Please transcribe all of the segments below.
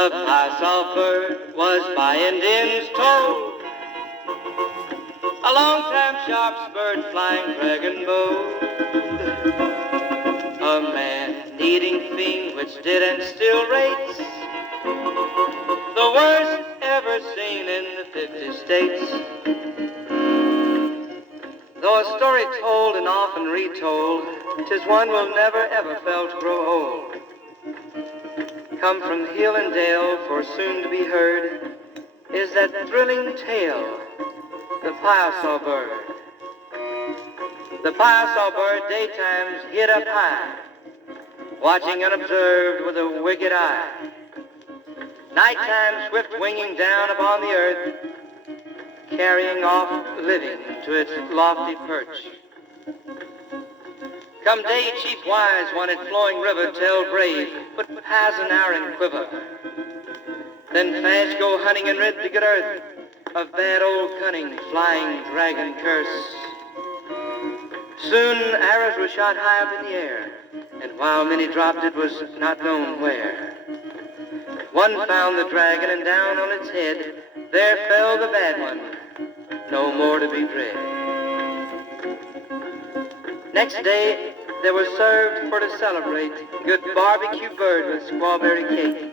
The Piasa bird was by Indians told, a long-time sharp bird flying dragon bow. A man-eating fiend which did and still rates, the worst ever seen in the 50 states. Though a story told and often retold, 'tis one will never ever felt grow old. Come from hill and dale for soon to be heard is that thrilling tale, the Piasa bird. The Piasa bird daytimes hid up high, watching unobserved with a wicked eye. Nighttime swift winging down upon the earth, carrying off living to its lofty perch. Come day, chief wise one at flowing river tell brave, but has an hour in quiver. Then fast go hunting and rid the good earth of bad old cunning flying dragon curse. Soon arrows were shot high up in the air, and while many dropped it was not known where. One found the dragon and down on its head there fell the bad one, no more to be dread. Next day there was served for to celebrate good barbecue bird with squawberry cake,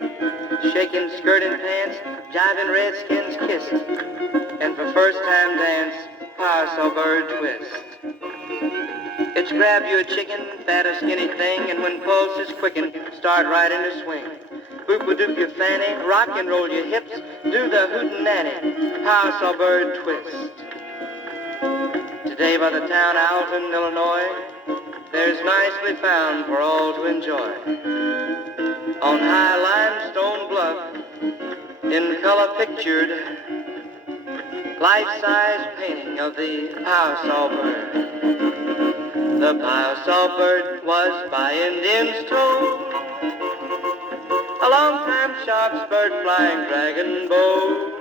shaking skirt and pants, jiving redskins kissed, and for first time dance, Piasa bird twist. It's grab you a chicken, fat or skinny thing, and when pulse is quickened, start right into swing. Boop-a-doop your fanny, rock and roll your hips, do the hootenanny, Piasa bird twist. Today by the town of Alton, Illinois, there's nicely found for all to enjoy. On high limestone bluff, in color pictured, life-size painting of the Piasa bird. The Piasa bird was by Indians told, a long-time sharp bird flying dragon bow.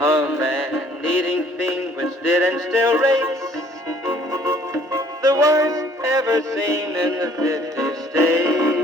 A man-eating fiend which did and still rates, the worst ever seen in the 50 states.